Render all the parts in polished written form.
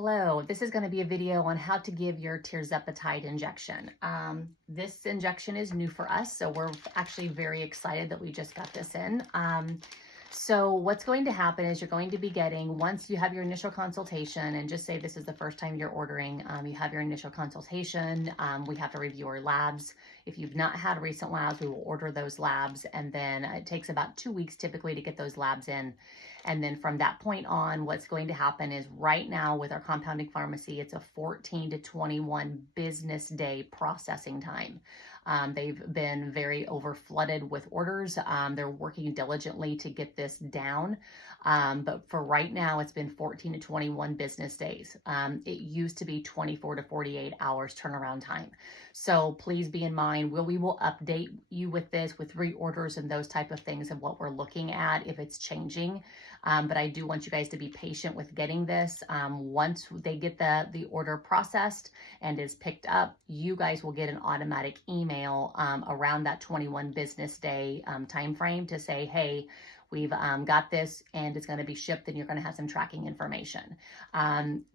Hello, this is going to be a video on how to give your Tirzepatide injection. This injection is new for us, so we're actually very excited that we just got this in. So what's going to happen is you're going to be getting, once you have your initial consultation, and just say this is the first time you're ordering, you have your initial consultation, we have to review our labs. If you've not had recent labs, we will order those labs, and then it takes about 2 weeks typically to get those labs in. And then from that point on, what's going to happen is right now with our compounding pharmacy, it's a 14 to 21 business day processing time. They've been very over flooded with orders. They're working diligently to get this down. But for right now, it's been 14 to 21 business days. It used to be 24 to 48 hours turnaround time. So please be in mind, we will update you with this, with reorders and those type of things of what we're looking at if it's changing. But I do want you guys to be patient with getting this. Once they get the order processed and is picked up, you guys will get an automatic email around that 21 business day time frame to say, hey, we've got this and it's going to be shipped, and you're going to have some tracking information.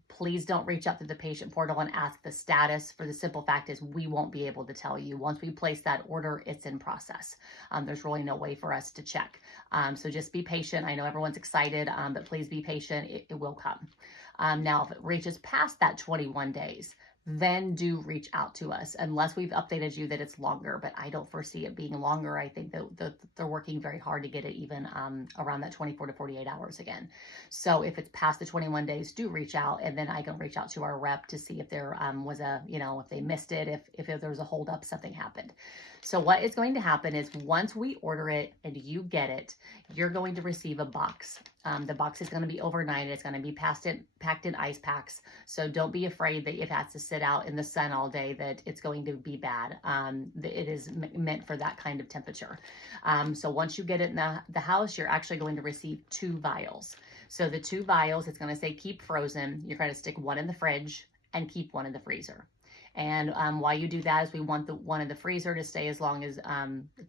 Please don't reach out to the patient portal and ask the status, for the simple fact is we won't be able to tell you. Once we place that order, it's in process. There's really no way for us to check. So just be patient. I know everyone's excited, but please be patient. It will come. Now, if it reaches past that 21 days, then do reach out to us, unless we've updated you that it's longer, but I don't foresee it being longer. I think that they're working very hard to get it even around that 24 to 48 hours again. So if it's past the 21 days, do reach out, and then I can reach out to our rep to see if there was if they missed it, if there was a hold up, something happened. So what is going to happen is once we order it and you get it, you're going to receive a box. The box is going to be overnight. It's going to be packed in ice packs. So don't be afraid that it has to sit out in the sun all day, that it's going to be bad. It is meant for that kind of temperature. So once you get it in the house, you're actually going to receive 2 vials. So the 2 vials, it's going to say keep frozen. You're going to stick one in the fridge and keep one in the freezer. And why you do that is we want the one in the freezer to stay as long as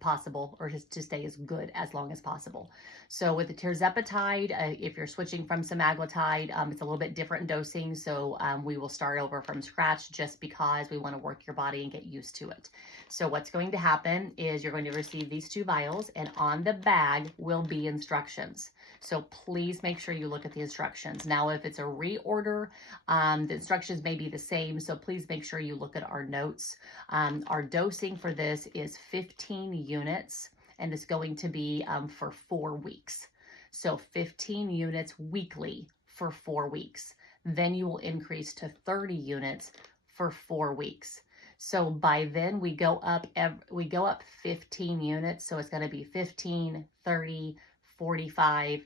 possible, or just to stay as good as long as possible. So with the Tirzepatide, if you're switching from semaglutide, it's a little bit different dosing. So we will start over from scratch just because we want to work your body and get used to it. So what's going to happen is you're going to receive these 2 vials, and on the bag will be instructions. So please make sure you look at the instructions. Now, if it's a reorder, the instructions may be the same. So please make sure you look at our notes. Our dosing for this is 15 units, and it's going to be for 4 weeks. So 15 units weekly for 4 weeks. Then you will increase to 30 units for 4 weeks. So by then we go up 15 units. So it's going to be 15, 30, 45.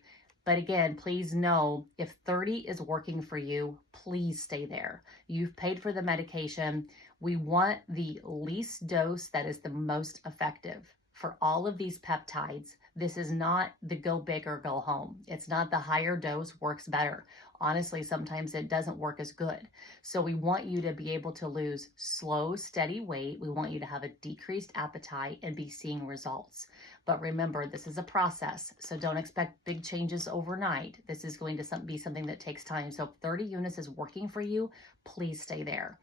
But again, please know, if 30 is working for you, please stay there. You've paid for the medication. We want the least dose that is the most effective. For all of these peptides, this is not the go big or go home. It's not the higher dose works better. Honestly, sometimes it doesn't work as good. So we want you to be able to lose slow, steady weight. We want you to have a decreased appetite and be seeing results. But remember, this is a process, so don't expect big changes overnight. This is going to be something that takes time. So if 30 units is working for you, please stay there.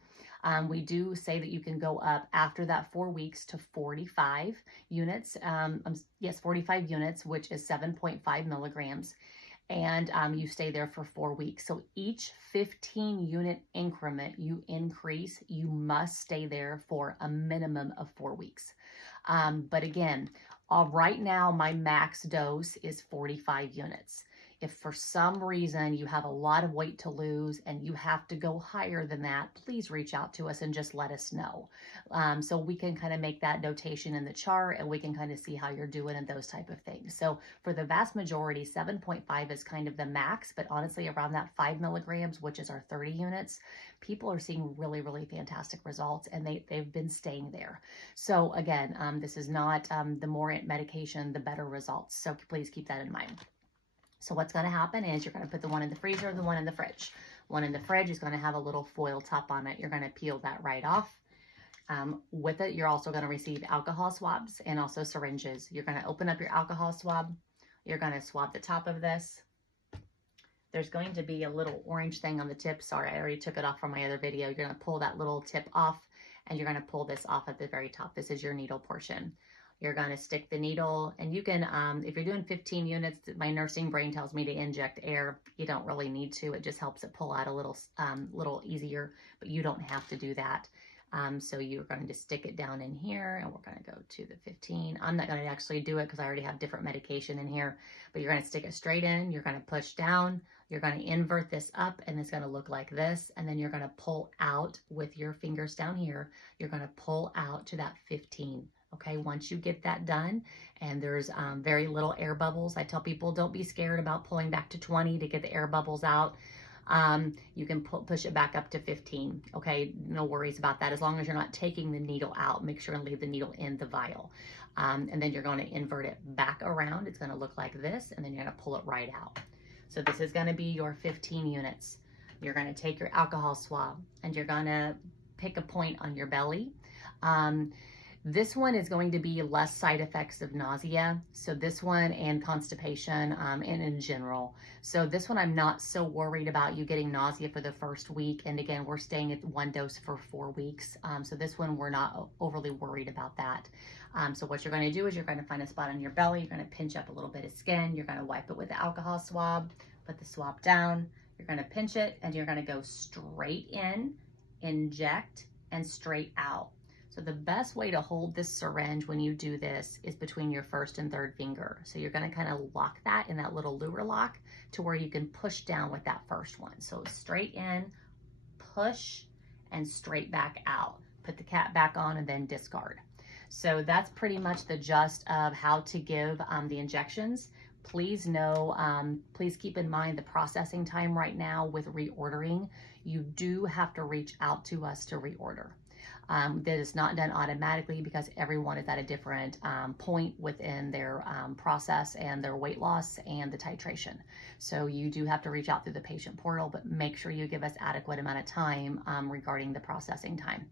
We do say that you can go up after that 4 weeks to 45 units. Yes, 45 units, which is 7.5 milligrams. And you stay there for 4 weeks. So each 15 unit increment you increase, you must stay there for a minimum of 4 weeks. But again, right now my max dose is 45 units. If for some reason you have a lot of weight to lose and you have to go higher than that, please reach out to us and just let us know. So we can kind of make that notation in the chart, and we can kind of see how you're doing and those type of things. So for the vast majority, 7.5 is kind of the max, but honestly around that 5 milligrams, which is our 30 units, people are seeing really, really fantastic results, and they've been staying there. So again, this is not the more medication, the better results. So please keep that in mind. So what's going to happen is you're going to put the one in the freezer and the one in the fridge. One in the fridge is going to have a little foil top on it. You're going to peel that right off. With it, you're also going to receive alcohol swabs and also syringes. You're going to open up your alcohol swab. You're going to swab the top of this. there's going to be a little orange thing on the tip. Sorry, I already took it off from my other video. You're gonna pull that little tip off, and you're gonna pull this off at the very top. This is your needle portion. You're gonna stick the needle, and you can, if you're doing 15 units, my nursing brain tells me to inject air. You don't really need to. It just helps it pull out a little easier, but you don't have to do that. So you're going to stick it down in here, and we're going to go to the 15. I'm not going to actually do it because I already have different medication in here, but you're going to stick it straight in. You're going to push down. You're going to invert this up, and it's going to look like this. And then you're going to pull out with your fingers down here. You're going to pull out to that 15. Okay, once you get that done, and there's very little air bubbles, I tell people don't be scared about pulling back to 20 to get the air bubbles out. You can push it back up to 15. Okay, no worries about that. As long as you're not taking the needle out, make sure and leave the needle in the vial. And then you're going to invert it back around. It's going to look like this, and then you're going to pull it right out. So this is going to be your 15 units. You're going to take your alcohol swab, and you're going to pick a point on your belly. This one is going to be less side effects of nausea. So this one, and constipation, and in general. So this one, I'm not so worried about you getting nausea for the first week. And again, we're staying at one dose for 4 weeks. So this one, we're not overly worried about that. So what you're going to do is you're going to find a spot on your belly. You're going to pinch up a little bit of skin. You're going to wipe it with the alcohol swab, put the swab down. You're going to pinch it, and you're going to go straight in, inject, and straight out. So the best way to hold this syringe when you do this is between your first and third finger. So you're going to kind of lock that in that little lure lock to where you can push down with that first one. So straight in, push, and straight back out. Put the cap back on and then discard. So that's pretty much the gist of how to give the injections. Please know, please keep in mind the processing time right now with reordering. You do have to reach out to us to reorder. That is not done automatically because everyone is at a different point within their process and their weight loss and the titration. So you do have to reach out through the patient portal, but make sure you give us adequate amount of time regarding the processing time.